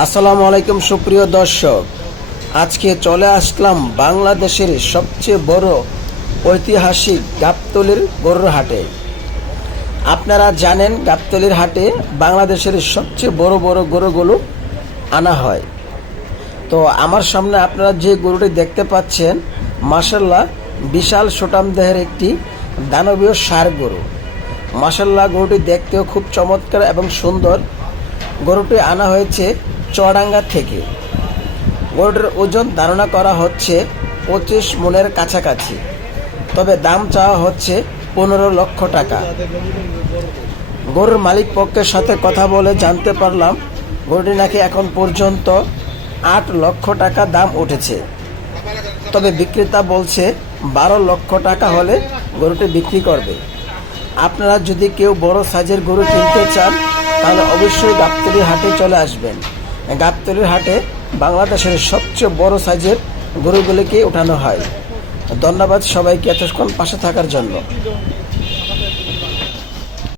আসসালামু আলাইকুম, সুপ্রিয় দর্শক। আজকে চলে আসলাম বাংলাদেশের সবচেয়ে বড় ঐতিহাসিক গাবতলির গরুর হাটে। আপনারা জানেন, গাবতলির হাটে বাংলাদেশের সবচেয়ে বড় বড় গরুগুলো আনা হয়। তো আমার সামনে আপনারা যে গরুটি দেখতে পাচ্ছেন মাসাল্লাহ বিশাল সোটাম দেহের একটি দানবীয় সার গরু। মাসাল্লাহ গরুটি দেখতেও খুব চমৎকার এবং সুন্দর। গরুটি আনা হয়েছে চুয়াডাঙ্গা থেকে। গরুটির ওজন ধারণা করা হচ্ছে পঁচিশ মনের কাছাকাছি। তবে দাম চাওয়া হচ্ছে পনেরো লক্ষ টাকা। গরুর মালিক পক্ষের সাথে কথা বলে জানতে পারলাম, গরুটি নাকি এখন পর্যন্ত আট লক্ষ টাকা দাম উঠেছে। তবে বিক্রেতা বলছে, বারো লক্ষ টাকা হলে গরুটি বিক্রি করবে। আপনারা যদি কেউ বড় সাইজের গরু কিনতে চান, তাহলে অবশ্যই গাবতলির হাটে চলে আসবেন। গাবতলির হাটে বাংলাদেশের সবচেয়ে বড় সাইজের গরুগুলিকে উঠানো হয়। ধন্যবাদ সবাইকে এতক্ষণ পাশে থাকার জন্য।